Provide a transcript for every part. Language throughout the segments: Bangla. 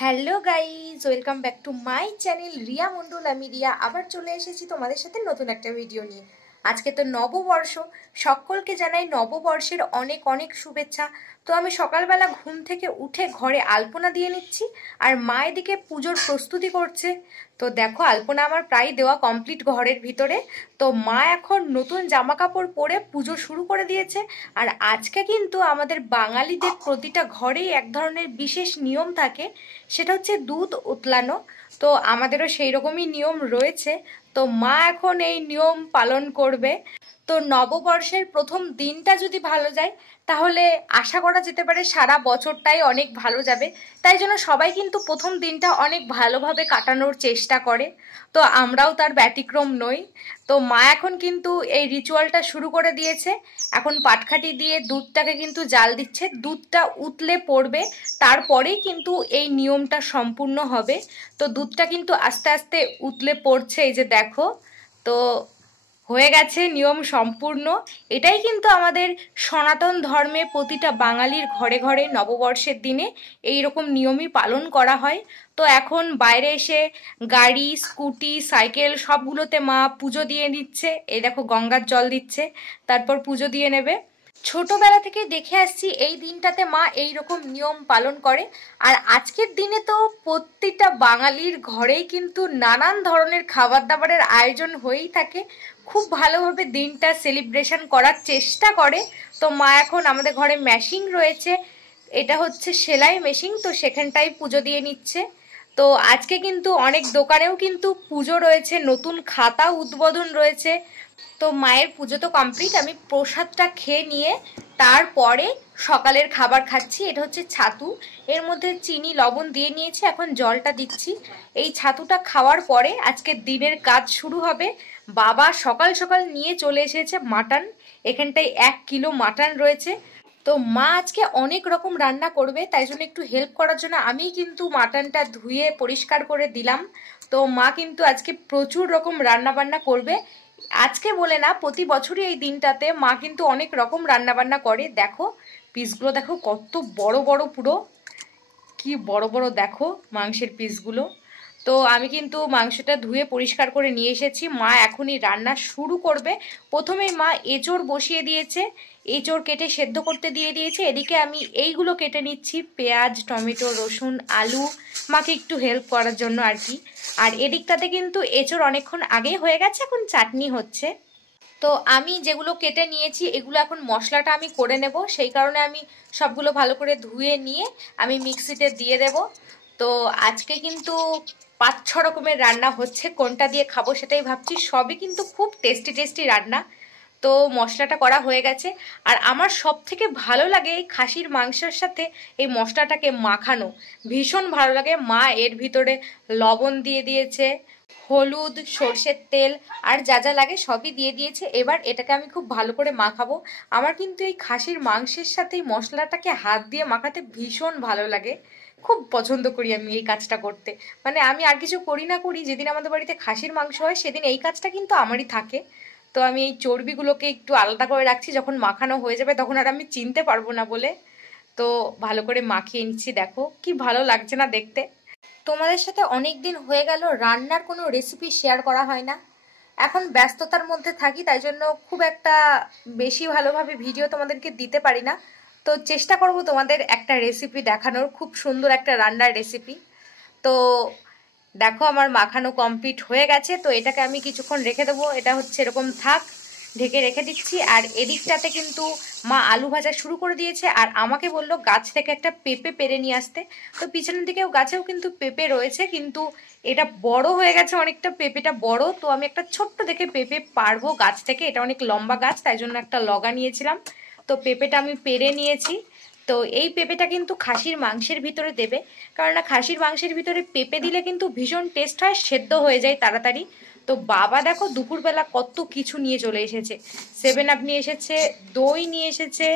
Hello guys, welcome back to my channel Riya Mondal. আমি রিয়া আবার চলে এসেছি তোমাদের সাথে নতুন একটা ভিডিও নিয়ে। আজকে তো নববর্ষ, সকলকে জানাই নববর্ষের অনেক অনেক শুভেচ্ছা। তো আমি সকালবেলা ঘুম থেকে উঠে ঘরে আলপনা দিয়ে নিচ্ছি, আর মা এদিকে পুজোর প্রস্তুতি করছে। তো দেখো, আলপনা আমার প্রায় দেওয়া কমপ্লিট ঘরের ভিতরে। তো মা এখন নতুন জামা কাপড় পরে পুজো শুরু করে দিয়েছে। আর আজকে কিন্তু আমাদের বাঙালিদের প্রতিটা ঘরেই এক ধরনের বিশেষ নিয়ম থাকে, সেটা হচ্ছে দুধ উতলানো। তো আমাদেরও সেই রকমই নিয়ম রয়েছে। তো মা এখন এই নিয়ম পালন করবে। তো নববর্ষের প্রথম দিনটা যদি ভালো যায়, তাহলে আশা করা যেতে পারে সারা বছরটাই অনেক ভালো যাবে। তাই জন্য সবাই কিন্তু প্রথম দিনটা অনেক ভালোভাবে কাটানোর চেষ্টা করে। তো আমরাও তার ব্যতিক্রম নই। তো মা এখন কিন্তু এই রিচুয়ালটা শুরু করে দিয়েছে। এখন পাটখাটি দিয়ে দুধটাকে কিন্তু জাল দিচ্ছে, দুধটা উতলে পড়বে, তারপরেই কিন্তু এই নিয়মটা সম্পূর্ণ হবে। তো দুধটা কিন্তু আস্তে আস্তে উতলে পড়ছে, এই যে দেখো। তো হয়ে গেছে নিয়ম সম্পূর্ণ। এটাই কিন্তু আমাদের সনাতন ধর্মে প্রতিটা বাঙালির ঘরে ঘরে নববর্ষের দিনে এই রকম নিয়মই পালন করা হয়। তো এখন বাইরে এসে গাড়ি, স্কুটি, সাইকেল সবগুলোতে মা পুজো দিয়ে নিচ্ছে। এই দেখো, গঙ্গার জল দিচ্ছে, তারপর পুজো দিয়ে নেবে। ছোটবেলা থেকে দেখে আসছি এই দিনটাতে মা এই রকম নিয়ম পালন করে। আর আজকের দিনে তো প্রত্যেকটা বাঙালির ঘরেই কিন্তু নানান ধরনের খাবার দাবারের আয়োজন হয়েই থাকে। খুব ভালোভাবে দিনটা সেলিব্রেশন করার চেষ্টা করে। তো মা এখন আমাদের ঘরে মেশিন রয়েছে, এটা হচ্ছে সেলাই মেশিন, তো সেখানটাই পুজো দিয়ে নিচ্ছে। তো আজকে কিন্তু অনেক দোকানেও কিন্তু পুজো রয়েছে, নতুন খাতা উদ্বোধন রয়েছে। তো মায়ের পুজো তো কমপ্লিট, আমি প্রসাদটা খেয়ে নিয়ে তারপরে সকালের খাবার খাচ্ছি। এটা হচ্ছে ছাতু, এর মধ্যে চিনি লবণ দিয়ে নিয়েছি, এখন জলটা দিচ্ছি। এই ছাতুটা খাওয়ার পরে আজকে দিনের কাজ শুরু হবে। বাবা সকাল সকাল নিয়ে চলে এসেছে মাটন, এখানটায় 1 কিলো মাটন রয়েছে। তো মা আজকে অনেক রকম রান্না করবে, তাই জন্য একটু হেল্প করার জন্য আমি কিন্তু মাটনটা ধুয়ে পরিষ্কার করে দিলাম। তো মা কিন্তু আজকে প্রচুর রকম রান্না বান্না করবে। আজকে বলে না, প্রতি বছরই এই দিনটাতে মা কিন্তু অনেক রকম রান্না বান্না করে। দেখো পিসগুলো, দেখো কত বড় বড়, পুরো কি বড় বড় দেখো মাংসের পিসগুলো। তো আমি কিন্তু মাংসটা ধুয়ে পরিষ্কার করে নিয়ে এসেছি, মা এখনই রান্না শুরু করবে। প্রথমেই মা এঁচোড় বসিয়ে দিয়েছে, এঁচোড় কেটে সেদ্ধ করতে দিয়ে দিয়েছে। এদিকে আমি এইগুলো কেটে নিচ্ছি, পেঁয়াজ, টমেটো, রসুন, আলু, মাকে একটু হেল্প করার জন্য আর কি। আর এদিকটাতে কিন্তু এঁচোড় অনেকক্ষণ আগেই হয়ে গেছে, এখন চাটনি হচ্ছে। তো আমি যেগুলো কেটে নিয়েছি এগুলো এখন মশলাটা আমি করে নেব, সেই কারণে আমি সবগুলো ভালো করে ধুয়ে নিয়ে আমি মিক্সিতে দিয়ে দেব। তো আজকে কিন্তু 5-6 রকমের রান্না হচ্ছে, কোনটা দিয়ে খাবো সেটাই ভাবছি। সবই কিন্তু খুব টেস্টি টেস্টি রান্না। তো মশলাটা করা হয়ে গেছে। আর আমার সব থেকে ভালো লাগে এই খাসির মাংসের সাথে এই মশলাটাকে মাখানো, ভীষণ ভালো লাগে। মা এর ভিতরে লবণ দিয়ে দিয়েছে, হলুদ, সর্ষের তেল আর যা যা লাগে সবই দিয়ে দিয়েছে। এবার এটাকে আমি খুব ভালো করে মাখাবো। আমার কিন্তু এই খাসির মাংসের সাথে এই মশলাটাকে হাত দিয়ে মাখাতে ভীষণ ভালো লাগে, খুব পছন্দ করি আমি এই কাজটা করতে। মানে আমি আর কিছু করি না করি, যেদিন আমাদের বাড়িতে খাসির মাংস হয় সেদিন এই কাজটা কিন্তু আমারই থাকে। তো আমি এই চর্বিগুলোকে একটু আলাদা করে রাখছি, যখন মাখানো হয়ে যাবে তখন আর আমি চিনতে পারবো না বলে। তো ভালো করে মাখিয়ে নিচ্ছি, দেখো কি ভালো লাগছে না দেখতে। তোমাদের সাথে অনেক দিন হয়ে গেল রান্নার কোনো রেসিপি শেয়ার করা হয় না। এখন ব্যস্ততার মধ্যে থাকি, তাই জন্য খুব একটা বেশি ভালোভাবে ভিডিও তোমাদেরকে দিতে পারি না। তো চেষ্টা করব তোমাদের একটা রেসিপি দেখানোর, খুব সুন্দর একটা রান্নার রেসিপি। তো দেখো আমার মাখানো কমপ্লিট হয়ে গেছে। তো এটাকে আমি কিছুক্ষণ রেখে দেবো, এটা হচ্ছে এরকম থাক, ঢেকে রেখে দিচ্ছি। আর এদিকটাতে কিন্তু মা আলু ভাজা শুরু করে দিয়েছে, আর আমাকে বললো গাছ থেকে একটা পেঁপে পেড়ে নিয়ে আসতে। তো পিছনের দিকেও গাছেও কিন্তু পেঁপে রয়েছে, কিন্তু এটা বড় হয়ে গেছে অনেকটা, পেঁপেটা বড়। তো আমি একটা ছোট্ট দেখে পেঁপে পারবো গাছ থেকে, এটা অনেক লম্বা গাছ, তাই জন্য একটা লগা নিয়েছিলাম। তো পেঁপেটা আমি পেড়ে নিয়েছি। তো এই পেঁপেটা কিন্তু খাসির মাংসের ভিতরে দেবে, কারণ না খাসির মাংসের ভিতরে পেঁপে দিলে কিন্তু ভীষণ টেস্ট হয়, সেদ্ধ হয়ে যায় তাড়াতাড়ি। তো বাবা দেখো দুপুরবেলা কত কিছু নিয়ে চলে এসেছে, 7 আপ নিয়ে এসেছে, দই নিয়ে এসেছে,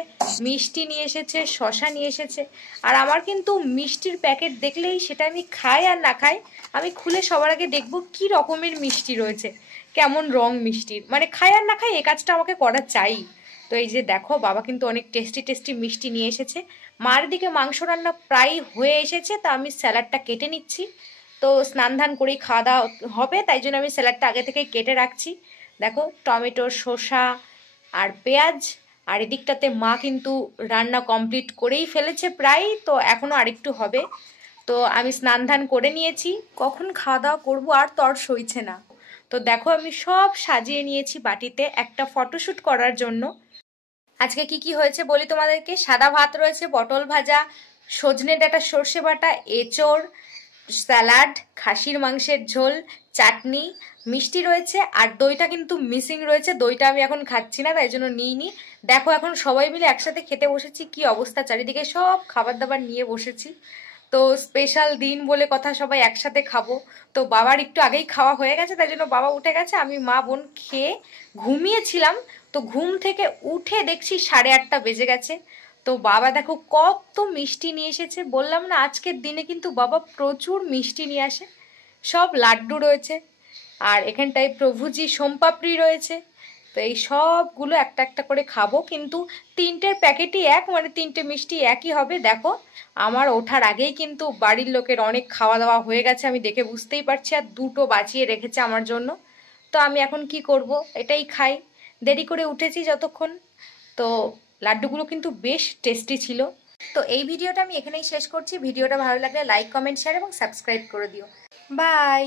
মিষ্টি নিয়ে এসেছে, শশা নিয়ে এসেছে। আর আমার কিন্তু মিষ্টির প্যাকেট দেখলেই, সেটা আমি খাই আর না খাই, আমি খুলে সবার আগে দেখবো কি রকমের মিষ্টি রয়েছে, কেমন রং মিষ্টির, মানে খাই আর না খাই এই কাজটা আমাকে করা চাই। তো তো এই যে দেখো বাবা কিন্তু অনেক টেস্টি টেস্টি মিষ্টি নিয়ে এসেছে। মার দিকে মাংস রান্না প্রায় হয়ে এসেছে, তা আমি স্যালাডটা কেটে নিচ্ছি। তো স্নান ধান করেই খাওয়া দাওয়া হবে, তাই জন্য আমি স্যালাডটা আগে থেকেই কেটে রাখছি। দেখো টমেটো, শসা আর পেঁয়াজ, আর এদিকটাতে মা কিন্তু রান্না কমপ্লিট করেই ফেলেছে প্রায়, তো এখনও আরেকটু হবে। তো আমি স্নান ধান করে নিয়েছি, কখন খাওয়া দাওয়া করবো আর তর সইছে না। তো দেখো আমি সব সাজিয়ে নিয়েছি বাটিতে একটা ফটোশ্যুট করার জন্য। আজকে কি কি হয়েছে বলি তোমাদেরকে। সাদা ভাত রয়েছে, পটল ভাজা, সজনে ডাঁটা, সর্ষে বাটা, এঁচড়, স্যালাড, খাসির মাংসের ঝোল, চাটনি, মিষ্টি রয়েছে, আর দইটা কিন্তু মিসিং রয়েছে। দইটা আমি এখন খাচ্ছি না, তাই জন্য নিইনি। দেখো এখন সবাই মিলে একসাথে খেতে বসেছি, কি অবস্থা চারিদিকে সব খাবার দাবার নিয়ে বসেছি। তো স্পেশাল দিন বলে কথা, সবাই একসাথে খাবো। তো বাবার একটু আগেই খাওয়া হয়ে গেছে, তাই জন্য বাবা উঠে গেছে, আমি মা বোন খেয়ে ঘুমিয়েছিলাম। তো ঘুম থেকে উঠে দেখছি 8:30 বেজে গেছে। তো বাবা দেখো কত মিষ্টি নিয়ে এসেছে, বললাম না আজকের দিনে কিন্তু বাবা প্রচুর মিষ্টি নিয়ে আসে। সব লাড্ডু রয়েছে, আর এখানটায় প্রভুজি সোমপাপড়ি রয়েছে। তো এই সবগুলো একটা একটা করে খাবো, কিন্তু 3টের প্যাকেটই এক, মানে 3টে মিষ্টি একই হবে। দেখো আমার ওঠার আগেই কিন্তু বাড়ির লোকের অনেক খাওয়া দাওয়া হয়ে গেছে, আমি দেখে বুঝতেই পারছি, আর 2টো বাঁচিয়ে রেখেছে আমার জন্য। তো আমি এখন কি করব, এটাই খাই। দেরি করে উঠেছি যতক্ষণ। তো লাড্ডুগুলো কিন্তু বেশ টেস্টি ছিল। তো এই ভিডিওটা আমি এখানেই শেষ করছি। ভিডিওটা ভালো লাগলে লাইক, কমেন্ট, শেয়ার এবং সাবস্ক্রাইব করে দিও। বাই।